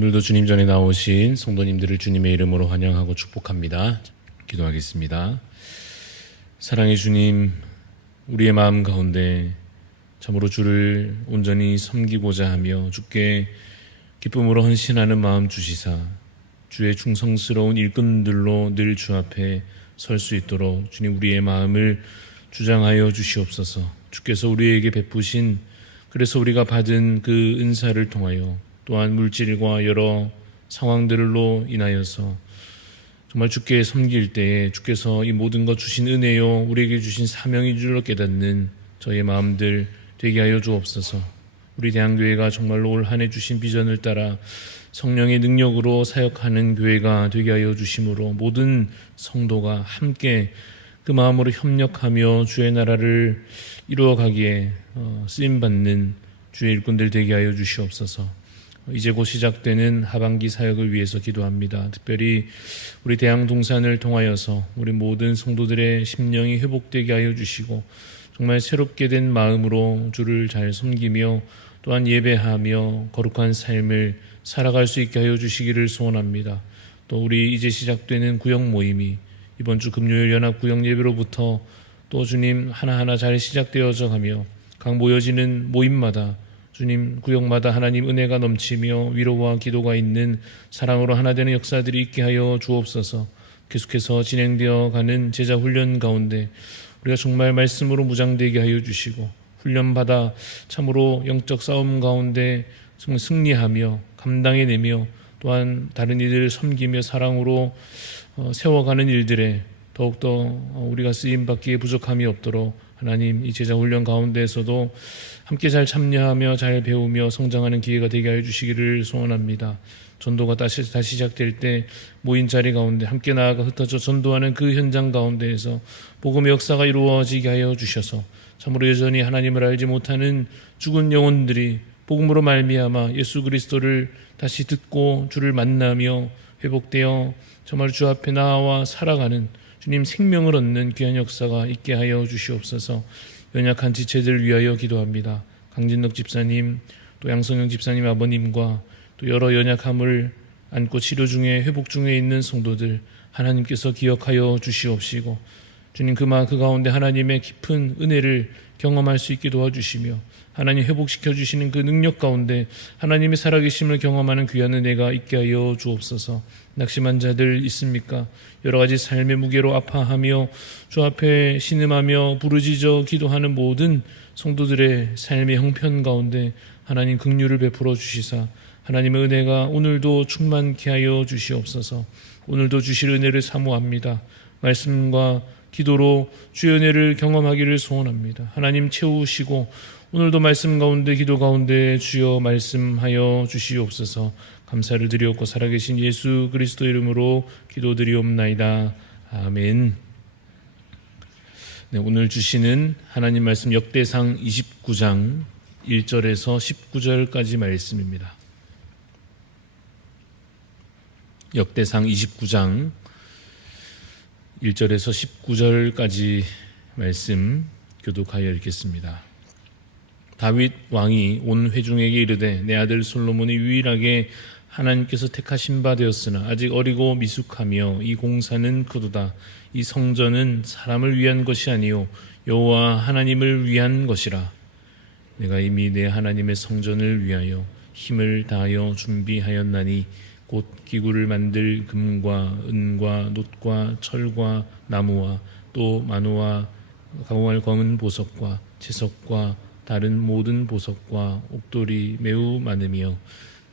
오늘도 주님 전에 나오신 성도님들을 주님의 이름으로 환영하고 축복합니다. 기도하겠습니다. 사랑의 주님, 우리의 마음 가운데 참으로 주를 온전히 섬기고자 하며 주께 기쁨으로 헌신하는 마음 주시사 주의 충성스러운 일꾼들로 늘 주 앞에 설 수 있도록 주님 우리의 마음을 주장하여 주시옵소서. 주께서 우리에게 베푸신, 그래서 우리가 받은 그 은사를 통하여 또한 물질과 여러 상황들로 인하여서 정말 주께 섬길 때에 주께서 이 모든 것 주신 은혜요 우리에게 주신 사명인 줄로 깨닫는 저의 마음들 되게 하여 주옵소서. 우리 대한교회가 정말로 올 한 해 주신 비전을 따라 성령의 능력으로 사역하는 교회가 되게 하여 주심으로 모든 성도가 함께 그 마음으로 협력하며 주의 나라를 이루어가기에 쓰임받는 주의 일꾼들 되게 하여 주시옵소서. 이제 곧 시작되는 하반기 사역을 위해서 기도합니다. 특별히 우리 대항동산을 통하여서 우리 모든 성도들의 심령이 회복되게 하여 주시고 정말 새롭게 된 마음으로 주를 잘 섬기며 또한 예배하며 거룩한 삶을 살아갈 수 있게 하여 주시기를 소원합니다. 또 우리 이제 시작되는 구역 모임이 이번 주 금요일 연합 구역 예배로부터 또 주님 하나하나 잘 시작되어져 가며 각 모여지는 모임마다 주님 구역마다 하나님 은혜가 넘치며 위로와 기도가 있는 사랑으로 하나 되는 역사들이 있게 하여 주옵소서. 계속해서 진행되어 가는 제자 훈련 가운데 우리가 정말 말씀으로 무장되게 하여 주시고 훈련받아 참으로 영적 싸움 가운데 정말 승리하며 감당해내며 또한 다른 이들을 섬기며 사랑으로 세워가는 일들에 더욱더 우리가 쓰임받기에 부족함이 없도록 하나님 이 제자 훈련 가운데에서도 함께 잘 참여하며 잘 배우며 성장하는 기회가 되게 하여 주시기를 소원합니다. 전도가 다시 시작될 때 모인 자리 가운데 함께 나아가 흩어져 전도하는 그 현장 가운데에서 복음의 역사가 이루어지게 하여 주셔서 참으로 여전히 하나님을 알지 못하는 죽은 영혼들이 복음으로 말미암아 예수 그리스도를 다시 듣고 주를 만나며 회복되어 정말 주 앞에 나와 살아가는 주님 생명을 얻는 귀한 역사가 있게 하여 주시옵소서. 연약한 지체들을 위하여 기도합니다. 강진덕 집사님, 또 양성영 집사님 아버님과 또 여러 연약함을 안고 치료 중에 회복 중에 있는 성도들 하나님께서 기억하여 주시옵시고 주님 그 가운데 하나님의 깊은 은혜를 경험할 수 있게 도와주시며 하나님 회복시켜 주시는 그 능력 가운데 하나님의 살아계심을 경험하는 귀한 은혜가 있게 하여 주옵소서. 낙심한 자들 있습니까? 여러 가지 삶의 무게로 아파하며 주 앞에 신음하며 부르짖어 기도하는 모든 성도들의 삶의 형편 가운데 하나님 긍휼을 베풀어 주시사 하나님의 은혜가 오늘도 충만케 하여 주시옵소서. 오늘도 주실 은혜를 사모합니다. 말씀과 기도로 주의 은혜를 경험하기를 소원합니다. 하나님 채우시고 오늘도 말씀 가운데 기도 가운데 주여 말씀하여 주시옵소서. 감사를 드리옵고 살아계신 예수 그리스도 이름으로 기도드리옵나이다. 아멘. 네, 오늘 주시는 하나님 말씀 역대상 29장 1절에서 19절까지 말씀입니다. 역대상 29장 1절에서 19절까지 말씀 교독하여 읽겠습니다. 다윗 왕이 온 회중에게 이르되 내 아들 솔로몬이 유일하게 하나님께서 택하신 바 되었으나 아직 어리고 미숙하며 이 공사는 크도다. 이 성전은 사람을 위한 것이 아니요 여호와 하나님을 위한 것이라. 내가 이미 내 하나님의 성전을 위하여 힘을 다하여 준비하였나니 곧 기구를 만들 금과 은과 놋과 철과 나무와 또 마노와 가공할 검은 보석과 채석과 다른 모든 보석과 옥돌이 매우 많으며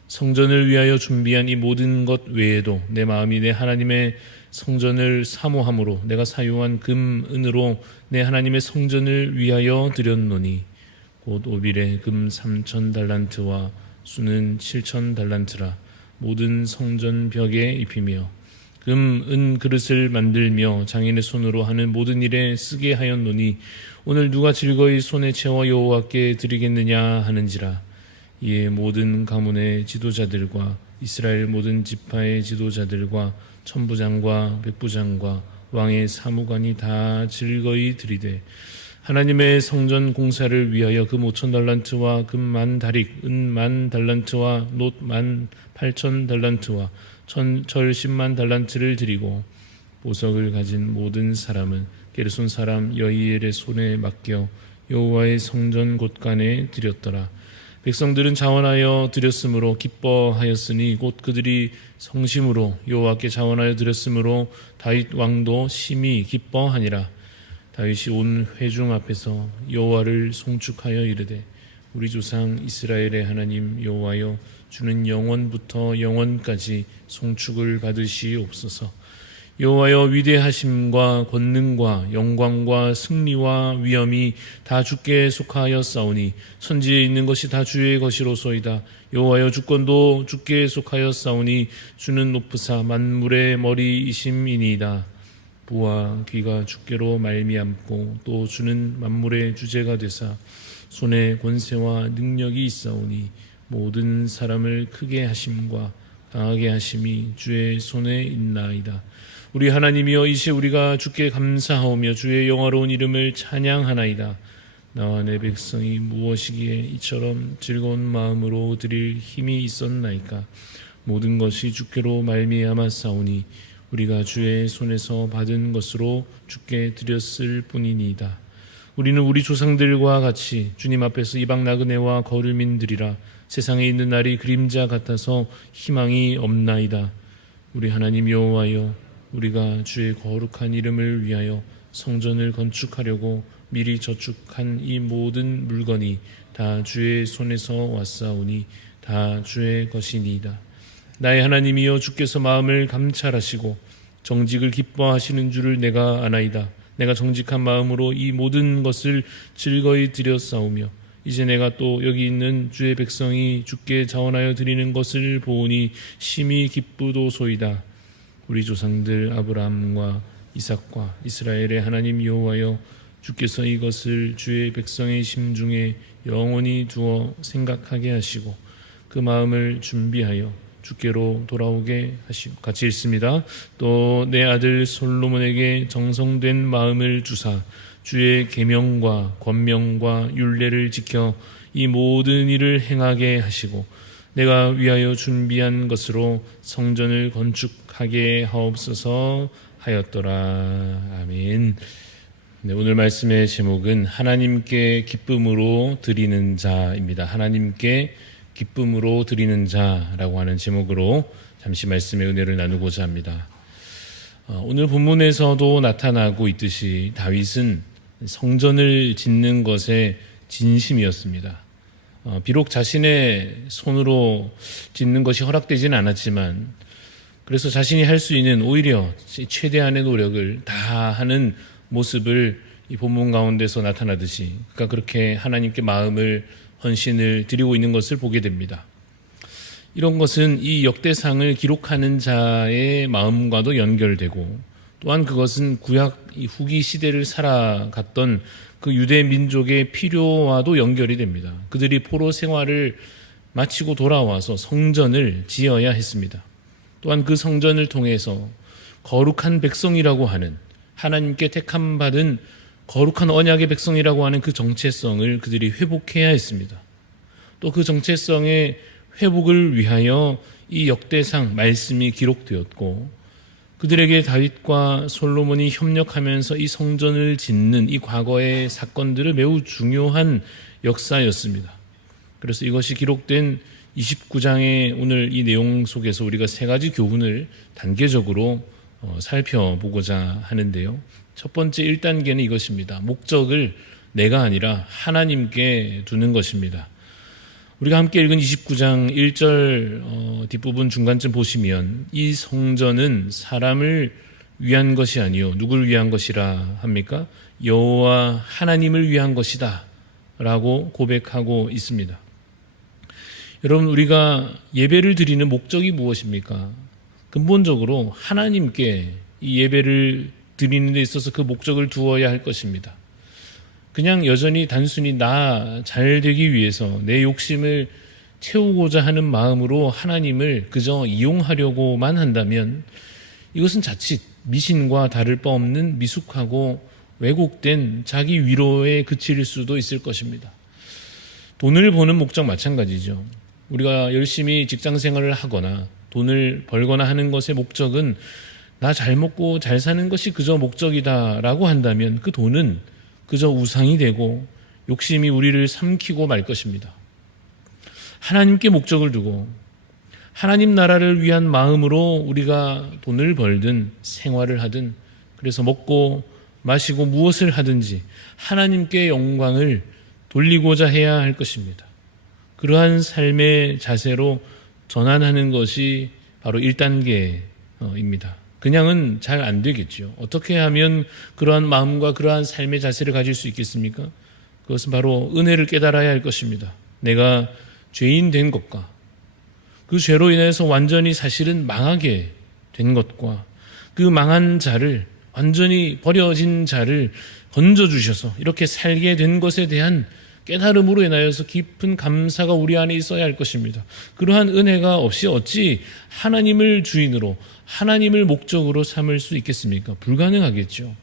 성전을 위하여 준비한 이 모든 것 외에도 내 마음이 내 하나님의 성전을 사모함으로 내가 사용한 금, 은으로 내 하나님의 성전을 위하여 드렸노니 곧 오빌에 금 3,000달란트와 수는 7,000달란트라. 모든 성전 벽에 입히며 금, 은 그릇을 만들며 장인의 손으로 하는 모든 일에 쓰게 하였노니 오늘 누가 즐거이 손에 채워 여호와께 드리겠느냐 하는지라. 이에 모든 가문의 지도자들과 이스라엘 모든 지파의 지도자들과 천부장과 백부장과 왕의 사무관이 다 즐거이 드리되 하나님의 성전 공사를 위하여 금 5천 달란트와 금 10,000다릭, 은 10,000달란트와 놋 18,000달란트와 철 10,000달란트를 드리고 보석을 가진 모든 사람은 게르손 사람 여이엘의 손에 맡겨 여호와의 성전 곳간에 드렸더라. 백성들은 자원하여 드렸으므로 기뻐하였으니 곧 그들이 성심으로 여호와께 자원하여 드렸으므로 다윗 왕도 심히 기뻐하니라. 다윗이 온 회중 앞에서 여호와를 송축하여 이르되 우리 조상 이스라엘의 하나님 여호와여 주는 영원부터 영원까지 송축을 받으시옵소서. 여호와여 위대하심과 권능과 영광과 승리와 위엄이 다 주께 속하였사오니 천지에 있는 것이 다 주의 것이로소이다. 여호와여 주권도 주께 속하였사오니 주는 높으사 만물의 머리이심이니이다. 부와 귀가 주께로 말미암고 또 주는 만물의 주제가 되사 손에 권세와 능력이 있사오니 모든 사람을 크게 하심과 강하게 하심이 주의 손에 있나이다. 우리 하나님이여 이제 우리가 주께 감사하오며 주의 영화로운 이름을 찬양하나이다. 나와 내 백성이 무엇이기에 이처럼 즐거운 마음으로 드릴 힘이 있었나이까. 모든 것이 주께로 말미암았사오니 우리가 주의 손에서 받은 것으로 주께 드렸을 뿐이니이다. 우리는 우리 조상들과 같이 주님 앞에서 이방 나그네와 거류민들이라. 세상에 있는 날이 그림자 같아서 희망이 없나이다. 우리 하나님 여호와여 우리가 주의 거룩한 이름을 위하여 성전을 건축하려고 미리 저축한 이 모든 물건이 다 주의 손에서 왔사오니 다 주의 것이니이다. 나의 하나님이여 주께서 마음을 감찰하시고 정직을 기뻐하시는 줄을 내가 아나이다. 내가 정직한 마음으로 이 모든 것을 즐거이 드렸사오며 이제 내가 또 여기 있는 주의 백성이 주께 자원하여 드리는 것을 보오니 심히 기쁘도소이다. 우리 조상들 아브라함과 이삭과 이스라엘의 하나님 여호와여 주께서 이것을 주의 백성의 심중에 영원히 두어 생각하게 하시고 그 마음을 준비하여 주께로 돌아오게 하시고 같이 읽습니다. 또 내 아들 솔로몬에게 정성된 마음을 주사 주의 계명과 권명과 율례를 지켜 이 모든 일을 행하게 하시고 내가 위하여 준비한 것으로 성전을 건축하게 하옵소서 하였더라. 아멘. 네, 오늘 말씀의 제목은 하나님께 기쁨으로 드리는 자입니다. 하나님께 기쁨으로 드리는 자라고 하는 제목으로 잠시 말씀의 은혜를 나누고자 합니다. 오늘 본문에서도 나타나고 있듯이 다윗은 성전을 짓는 것에 진심이었습니다. 비록 자신의 손으로 짓는 것이 허락되지는 않았지만 그래서 자신이 할 수 있는 오히려 최대한의 노력을 다하는 모습을 이 본문 가운데서 나타나듯이 그러니까 그렇게 하나님께 마음을 헌신을 드리고 있는 것을 보게 됩니다. 이런 것은 이 역대상을 기록하는 자의 마음과도 연결되고 또한 그것은 구약 후기 시대를 살아갔던 그 유대 민족의 필요와도 연결이 됩니다. 그들이 포로 생활을 마치고 돌아와서 성전을 지어야 했습니다. 또한 그 성전을 통해서 거룩한 백성이라고 하는 하나님께 택함 받은 거룩한 언약의 백성이라고 하는 그 정체성을 그들이 회복해야 했습니다. 또 그 정체성의 회복을 위하여 이 역대상 말씀이 기록되었고 그들에게 다윗과 솔로몬이 협력하면서 이 성전을 짓는 이 과거의 사건들은 매우 중요한 역사였습니다. 그래서 이것이 기록된 29장의 오늘 이 내용 속에서 우리가 세 가지 교훈을 단계적으로 살펴보고자 하는데요. 첫 번째 1단계는 이것입니다. 목적을 내가 아니라 하나님께 두는 것입니다. 우리가 함께 읽은 29장 1절 뒷부분 중간쯤 보시면 이 성전은 사람을 위한 것이 아니요 누구를 위한 것이라 합니까? 여호와 하나님을 위한 것이다 라고 고백하고 있습니다. 여러분 우리가 예배를 드리는 목적이 무엇입니까? 근본적으로 하나님께 이 예배를 드리는 데 있어서 그 목적을 두어야 할 것입니다. 그냥 여전히 단순히 나 잘 되기 위해서 내 욕심을 채우고자 하는 마음으로 하나님을 그저 이용하려고만 한다면 이것은 자칫 미신과 다를 바 없는 미숙하고 왜곡된 자기 위로에 그칠 수도 있을 것입니다. 돈을 버는 목적 마찬가지죠. 우리가 열심히 직장 생활을 하거나 돈을 벌거나 하는 것의 목적은 나 잘 먹고 잘 사는 것이 그저 목적이다라고 한다면 그 돈은 그저 우상이 되고 욕심이 우리를 삼키고 말 것입니다. 하나님께 목적을 두고 하나님 나라를 위한 마음으로 우리가 돈을 벌든 생활을 하든, 그래서 먹고 마시고 무엇을 하든지 하나님께 영광을 돌리고자 해야 할 것입니다. 그러한 삶의 자세로 전환하는 것이 바로 1단계입니다. 그냥은 잘 안 되겠죠. 어떻게 하면 그러한 마음과 그러한 삶의 자세를 가질 수 있겠습니까? 그것은 바로 은혜를 깨달아야 할 것입니다. 내가 죄인 된 것과 그 죄로 인해서 완전히 사실은 망하게 된 것과 그 망한 자를, 완전히 버려진 자를 건져주셔서 이렇게 살게 된 것에 대한 깨달음으로 인하여서 깊은 감사가 우리 안에 있어야 할 것입니다. 그러한 은혜가 없이 어찌 하나님을 주인으로, 하나님을 목적으로 삼을 수 있겠습니까? 불가능하겠죠.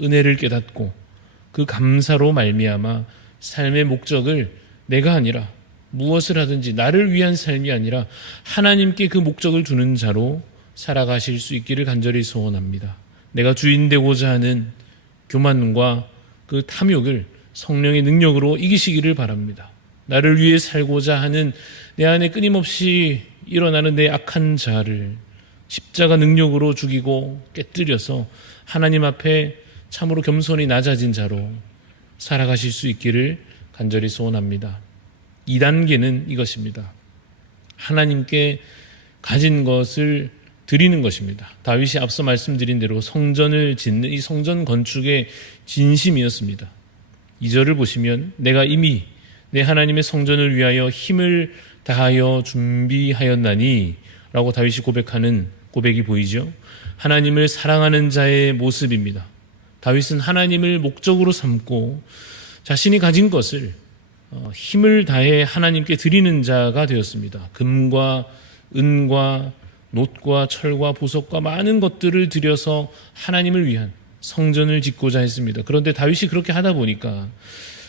은혜를 깨닫고 그 감사로 말미암아 삶의 목적을 내가 아니라 무엇을 하든지 나를 위한 삶이 아니라 하나님께 그 목적을 두는 자로 살아가실 수 있기를 간절히 소원합니다. 내가 주인 되고자 하는 교만과 그 탐욕을 성령의 능력으로 이기시기를 바랍니다. 나를 위해 살고자 하는 내 안에 끊임없이 일어나는 내 악한 자를 십자가 능력으로 죽이고 깨뜨려서 하나님 앞에 참으로 겸손히 낮아진 자로 살아가실 수 있기를 간절히 소원합니다. 2단계는 이것입니다. 하나님께 가진 것을 드리는 것입니다. 다윗이 앞서 말씀드린 대로 성전을 짓는 이 성전 건축의 진심이었습니다. 2절을 보시면 내가 이미 내 하나님의 성전을 위하여 힘을 다하여 준비하였나니 라고 다윗이 고백하는 고백이 보이죠. 하나님을 사랑하는 자의 모습입니다. 다윗은 하나님을 목적으로 삼고 자신이 가진 것을 힘을 다해 하나님께 드리는 자가 되었습니다. 금과 은과 놋과 철과 보석과 많은 것들을 들여서 하나님을 위한 성전을 짓고자 했습니다. 그런데 다윗이 그렇게 하다 보니까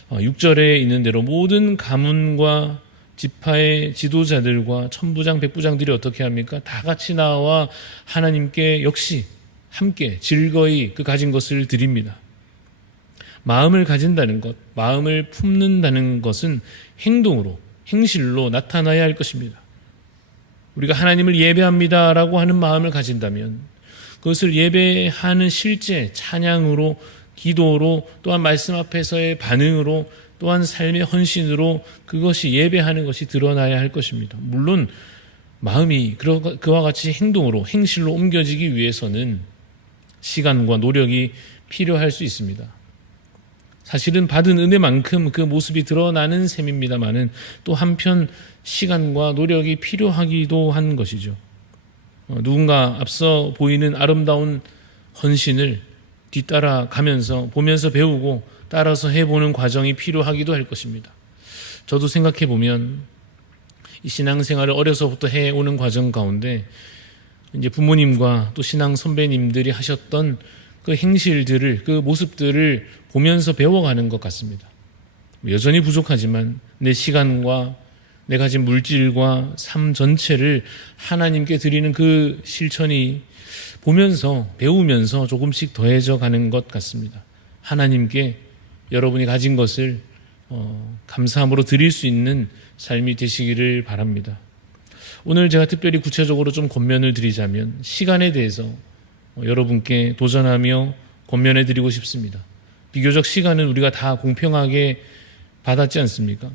6절에 있는 대로 모든 가문과 지파의 지도자들과 천부장 백부장들이 어떻게 합니까? 다 같이 나와 하나님께 역시 함께 즐거이 그 가진 것을 드립니다. 마음을 가진다는 것, 마음을 품는다는 것은 행동으로, 행실로 나타나야 할 것입니다. 우리가 하나님을 예배합니다라고 하는 마음을 가진다면 그것을 예배하는 실제 찬양으로, 기도로, 또한 말씀 앞에서의 반응으로, 또한 삶의 헌신으로 그것이 예배하는 것이 드러나야 할 것입니다. 물론 마음이 그와 같이 행동으로, 행실로 옮겨지기 위해서는 시간과 노력이 필요할 수 있습니다. 사실은 받은 은혜만큼 그 모습이 드러나는 셈입니다마는 또 한편 시간과 노력이 필요하기도 한 것이죠. 누군가 앞서 보이는 아름다운 헌신을 뒤따라 가면서 보면서 배우고 따라서 해보는 과정이 필요하기도 할 것입니다. 저도 생각해 보면 이 신앙생활을 어려서부터 해오는 과정 가운데 이제 부모님과 또 신앙 선배님들이 하셨던 그 행실들을, 그 모습들을 보면서 배워가는 것 같습니다. 여전히 부족하지만 내 시간과 내 가진 물질과 삶 전체를 하나님께 드리는 그 실천이 보면서 배우면서 조금씩 더해져 가는 것 같습니다. 하나님께 여러분이 가진 것을 감사함으로 드릴 수 있는 삶이 되시기를 바랍니다. 오늘 제가 특별히 구체적으로 좀 권면을 드리자면 시간에 대해서 여러분께 도전하며 권면해 드리고 싶습니다. 비교적 시간은 우리가 다 공평하게 받았지 않습니까?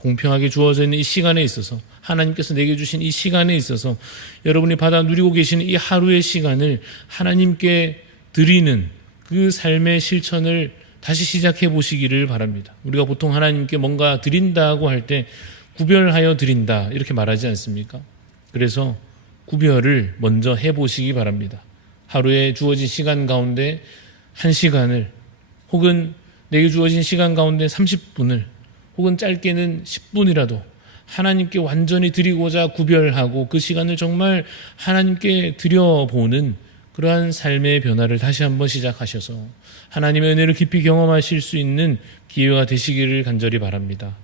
공평하게 주어져 있는 이 시간에 있어서, 하나님께서 내게 주신 이 시간에 있어서 여러분이 받아 누리고 계시는 이 하루의 시간을 하나님께 드리는 그 삶의 실천을 다시 시작해 보시기를 바랍니다. 우리가 보통 하나님께 뭔가 드린다고 할 때 구별하여 드린다 이렇게 말하지 않습니까? 그래서 구별을 먼저 해보시기 바랍니다. 하루에 주어진 시간 가운데 1시간을, 혹은 내게 주어진 시간 가운데 30분을, 혹은 짧게는 10분이라도 하나님께 완전히 드리고자 구별하고 그 시간을 정말 하나님께 드려보는 그러한 삶의 변화를 다시 한번 시작하셔서 하나님의 은혜를 깊이 경험하실 수 있는 기회가 되시기를 간절히 바랍니다.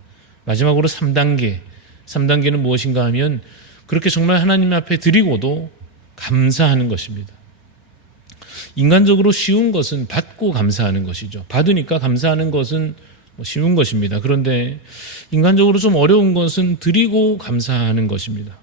마지막으로 3단계는 무엇인가 하면 그렇게 정말 하나님 앞에 드리고도 감사하는 것입니다. 인간적으로 쉬운 것은 받고 감사하는 것이죠. 받으니까 감사하는 것은 쉬운 것입니다. 그런데 인간적으로 좀 어려운 것은 드리고 감사하는 것입니다.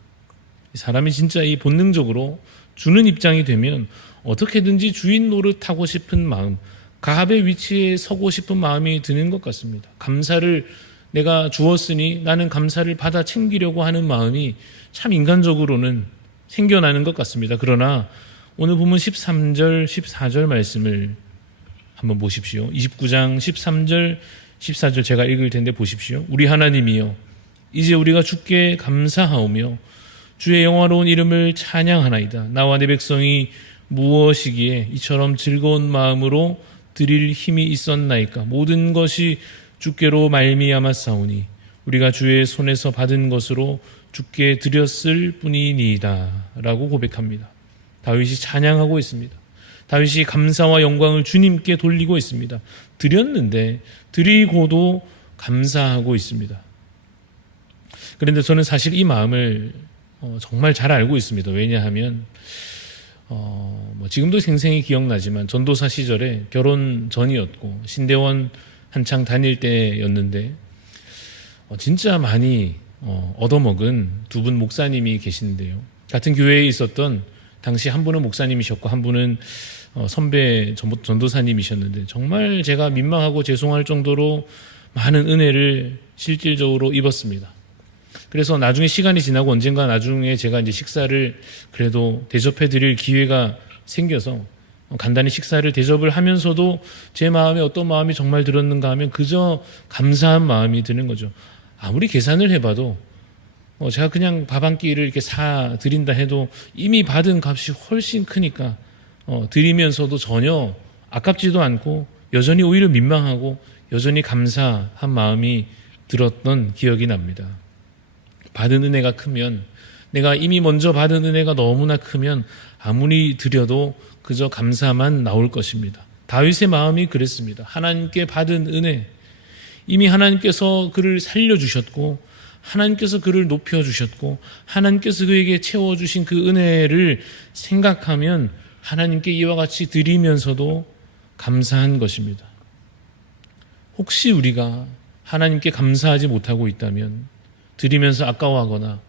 사람이 진짜 이 본능적으로 주는 입장이 되면 어떻게든지 주인 노릇하고 싶은 마음, 가압의 위치에 서고 싶은 마음이 드는 것 같습니다. 감사를 내가 주었으니 나는 감사를 받아 챙기려고 하는 마음이 참 인간적으로는 생겨나는 것 같습니다. 그러나 오늘 보면 13절, 14절 말씀을 한번 보십시오. 29장 13절, 14절 제가 읽을 텐데 보십시오. 우리 하나님이여, 이제 우리가 주께 감사하오며 주의 영화로운 이름을 찬양하나이다. 나와 내 백성이 무엇이기에 이처럼 즐거운 마음으로 드릴 힘이 있었나이까. 모든 것이 주께로 말미암았사오니 우리가 주의 손에서 받은 것으로 주께 드렸을 뿐이니이다 라고 고백합니다. 다윗이 찬양하고 있습니다. 다윗이 감사와 영광을 주님께 돌리고 있습니다. 드렸는데 드리고도 감사하고 있습니다. 그런데 저는 사실 이 마음을 정말 잘 알고 있습니다. 왜냐하면 지금도 생생히 기억나지만 전도사 시절에 결혼 전이었고 신대원 한창 다닐 때였는데 진짜 많이 얻어먹은 두 분 목사님이 계신데요. 같은 교회에 있었던 당시 한 분은 목사님이셨고 한 분은 선배 전도사님이셨는데 정말 제가 민망하고 죄송할 정도로 많은 은혜를 실질적으로 입었습니다. 그래서 나중에 시간이 지나고 언젠가 나중에 제가 이제 식사를 그래도 대접해 드릴 기회가 생겨서 간단히 식사를 대접을 하면서도 제 마음에 어떤 마음이 정말 들었는가 하면 그저 감사한 마음이 드는 거죠. 아무리 계산을 해봐도 제가 그냥 밥 한 끼를 이렇게 사 드린다 해도 이미 받은 값이 훨씬 크니까 드리면서도 전혀 아깝지도 않고 여전히 오히려 민망하고 여전히 감사한 마음이 들었던 기억이 납니다. 받은 은혜가 크면, 내가 이미 먼저 받은 은혜가 너무나 크면 아무리 드려도 그저 감사만 나올 것입니다. 다윗의 마음이 그랬습니다. 하나님께 받은 은혜, 이미 하나님께서 그를 살려주셨고 하나님께서 그를 높여주셨고 하나님께서 그에게 채워주신 그 은혜를 생각하면 하나님께 이와 같이 드리면서도 감사한 것입니다. 혹시 우리가 하나님께 감사하지 못하고 있다면, 드리면서 아까워하거나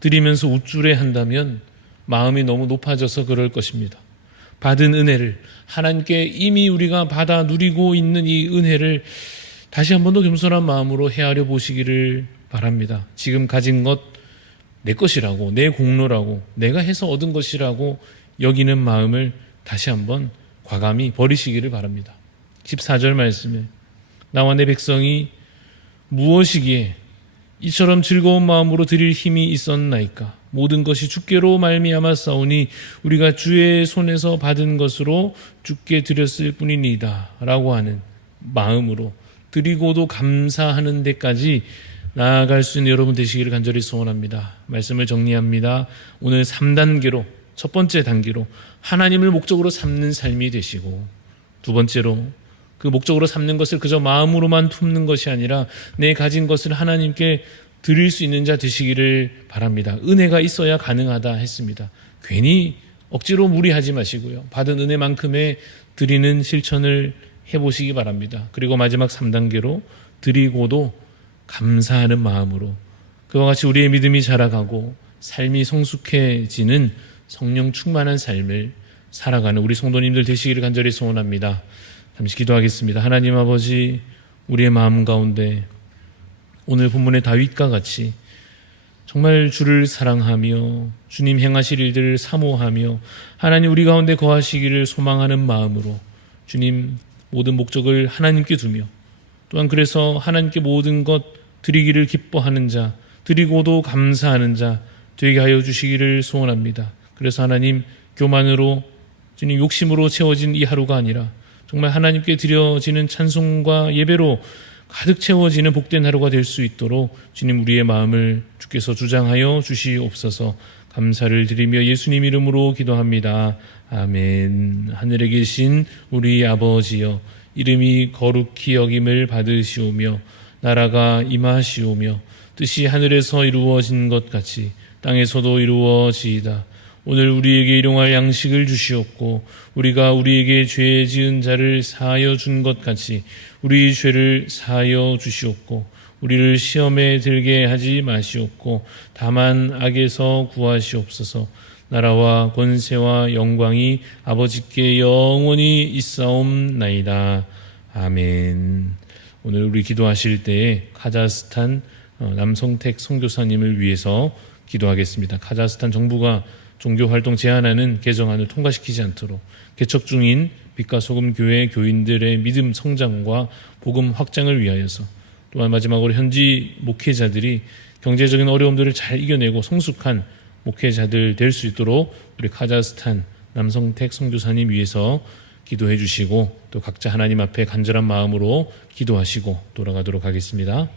드리면서 우쭐해한다면 마음이 너무 높아져서 그럴 것입니다. 받은 은혜를, 하나님께 이미 우리가 받아 누리고 있는 이 은혜를 다시 한 번 더 겸손한 마음으로 헤아려 보시기를 바랍니다. 지금 가진 것 내 것이라고, 내 공로라고, 내가 해서 얻은 것이라고 여기는 마음을 다시 한번 과감히 버리시기를 바랍니다. 14절 말씀에 나와 내 백성이 무엇이기에 이처럼 즐거운 마음으로 드릴 힘이 있었나이까. 모든 것이 주께로 말미암았사오니 우리가 주의 손에서 받은 것으로 주께 드렸을 뿐이니이다 라고 하는 마음으로 드리고도 감사하는 데까지 나아갈 수 있는 여러분 되시기를 간절히 소원합니다. 말씀을 정리합니다. 오늘 3단계로, 첫 번째 단계로 하나님을 목적으로 삼는 삶이 되시고, 두 번째로 그 목적으로 삼는 것을 그저 마음으로만 품는 것이 아니라 내 가진 것을 하나님께 드릴 수 있는 자 되시기를 바랍니다. 은혜가 있어야 가능하다 했습니다. 괜히 억지로 무리하지 마시고요. 받은 은혜만큼의 드리는 실천을 해보시기 바랍니다. 그리고 마지막 3단계로 드리고도 감사하는 마음으로 그와 같이 우리의 믿음이 자라가고 삶이 성숙해지는 성령 충만한 삶을 살아가는 우리 성도님들 되시기를 간절히 소원합니다. 잠시 기도하겠습니다. 하나님 아버지, 우리의 마음 가운데 오늘 본문의 다윗과 같이 정말 주를 사랑하며 주님 행하실 일들을 사모하며 하나님 우리 가운데 거하시기를 소망하는 마음으로 주님 모든 목적을 하나님께 두며 또한 그래서 하나님께 모든 것 드리기를 기뻐하는 자, 드리고도 감사하는 자 되게 하여 주시기를 소원합니다. 그래서 하나님 교만으로 주님 욕심으로 채워진 이 하루가 아니라 정말 하나님께 드려지는 찬송과 예배로 가득 채워지는 복된 하루가 될 수 있도록 주님 우리의 마음을 주께서 주장하여 주시옵소서. 감사를 드리며 예수님 이름으로 기도합니다. 아멘. 하늘에 계신 우리 아버지여, 이름이 거룩히 여김을 받으시오며 나라가 임하시오며 뜻이 하늘에서 이루어진 것 같이 땅에서도 이루어지이다. 오늘 우리에게 일용할 양식을 주시옵고 우리가 우리에게 죄 지은 자를 사하여 준 것 같이 우리 죄를 사하여 주시옵고 우리를 시험에 들게 하지 마시옵고 다만 악에서 구하시옵소서. 나라와 권세와 영광이 아버지께 영원히 있사옵나이다. 아멘. 오늘 우리 기도하실 때에 카자흐스탄 남성택 선교사님을 위해서 기도하겠습니다. 카자흐스탄 정부가 종교활동 제한하는 개정안을 통과시키지 않도록 개척 중인 빛과 소금 교회 교인들의 믿음 성장과 복음 확장을 위하여서, 또한 마지막으로 현지 목회자들이 경제적인 어려움들을 잘 이겨내고 성숙한 목회자들 될 수 있도록 우리 카자흐스탄 남성택 선교사님 위해서 기도해 주시고 또 각자 하나님 앞에 간절한 마음으로 기도하시고 돌아가도록 하겠습니다.